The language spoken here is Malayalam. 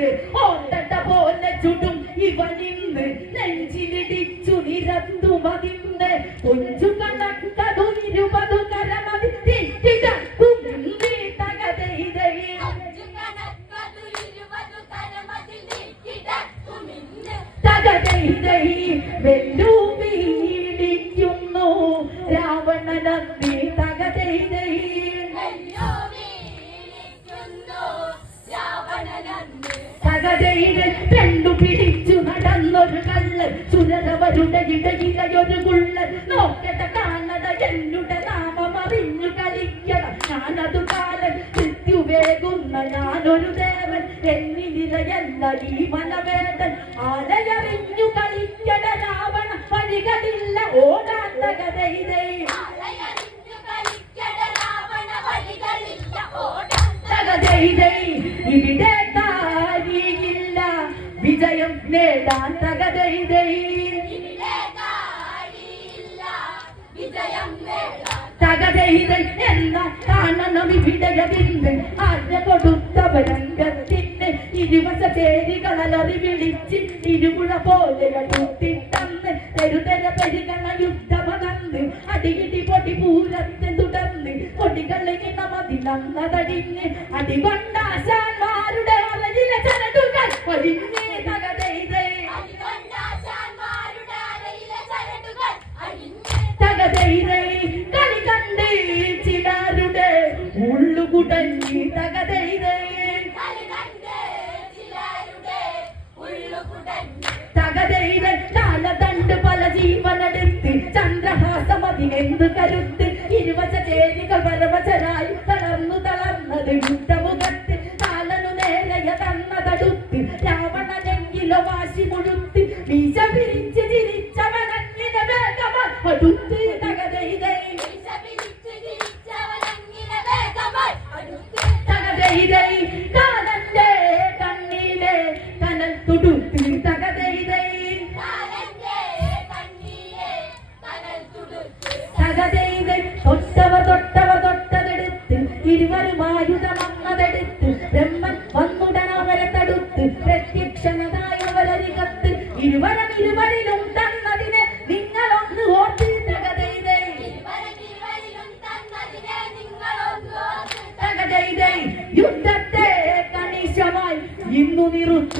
ഇന്ന് ഓട്ടട പോലെ ചുടും. ഇവനിന്ന് നെഞ്ചിലിടിച്ചു നിരത്തു മതിന്ന്. കൊഞ്ചു കണക്കതു നിരുപതു കരമതി വെല്ലു വീടിക്കുന്നു രാവണനന്ദി തകതൈതൈ പെണ്ണു പിടിച്ചു നടന്നൊരു കല്ല് ചുരതവരുടെ ഇടയിലയൊരു കുള്ള് നോക്കട്ട കാണത എന്നുടെ നാമം അറിഞ്ഞു കളിക്കണം. ഞാനതു കാലൻ മൃത്യുവേകുന്ന ഞാനൊരു ദേവൻ. എന്നിനിലയല്ല ഈ മനവേദൻ. ആലയറിഞ്ഞു കളിക്കട രാവണ വഴികളില്ല. ഓടാത്ത കഥയിലേ ഇവിടെ തകതൈതൈ തകതൈതൈ എന്ന കാണണം ഇവിടെയതിന്ന്. ആജ്ഞ കൊടുത്തവരംഗത്തിന് ഇരുവശ ചേരികളറി വിളിച്ച് ഇരുപുഴ പോലെ കുത്തിത്തന്ന് തെരുതെര പെരുകണ യുദ്ധമകന്ന് അടിയിടി പൊടി പൂരത്തെ തുടർന്ന് കൊടികളിനി നമതിനന്നതടിഞ്ഞ് അടികൊണ്ടാശാന്മാരുടെ അറയിലെ ചരടുകൾ ഒഴിഞ്ഞ് തകതൈതൻ കാലതണ്ട് പല ജീവനെടുത്ത് ചന്ദ്രഹാസം അതിനെന്ത് കരുത്ത്? ഇരുവശ ചേരികൾ പരവശരായി തളർന്നു തളർന്നത് യുദ്ധമുഖത്ത്. കാലനു നേരയ തന്നതടുത്ത് രാവണനെങ്കിലോ വാശി മുഴുത്ത് വിശ പിരിച്ച് ചിരിച്ചവനങ്ങിനെ വേഗമായി coronavirus,